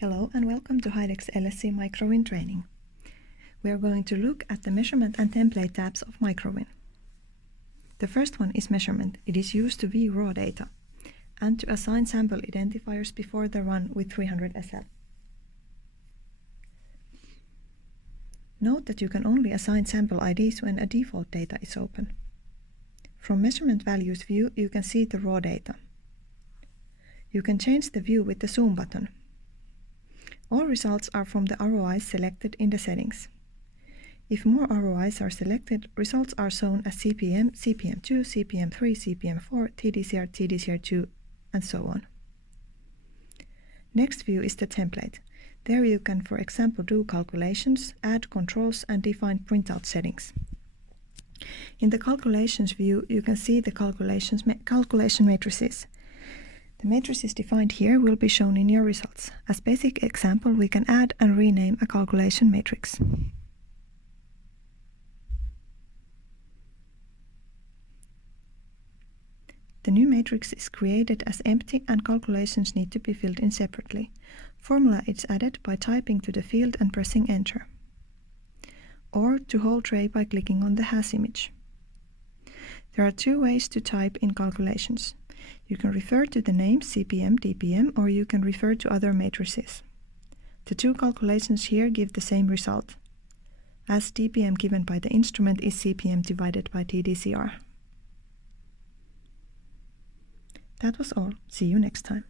Hello and welcome to Hidex LSC MikroWin training. We are going to look at the measurement and template tabs of MikroWin. The first one is measurement. It is used to view raw data and to assign sample identifiers before the run with 300 SL. Note that you can only assign sample IDs when a default data is open. From measurement values view, you can see the raw data. You can change the view with the zoom button. All results are from the ROIs selected in the settings. If more ROIs are selected, results are shown as CPM, CPM2, CPM3, CPM4, TDCR, TDCR2, and so on. Next view is the template. There you can, for example, do calculations, add controls, and define printout settings. In the calculations view, you can see the calculation matrices. The matrices defined here will be shown in your results. As basic example, we can add and rename a calculation matrix. The new matrix is created as empty and calculations need to be filled in separately. Formula is added by typing to the field and pressing enter, or to whole tray by clicking on the hash image. There are two ways to type in calculations. You can refer to the names CPM, DPM, or you can refer to other matrices. The two calculations here give the same result, as DPM given by the instrument is CPM divided by TDCR. That was all. See you next time.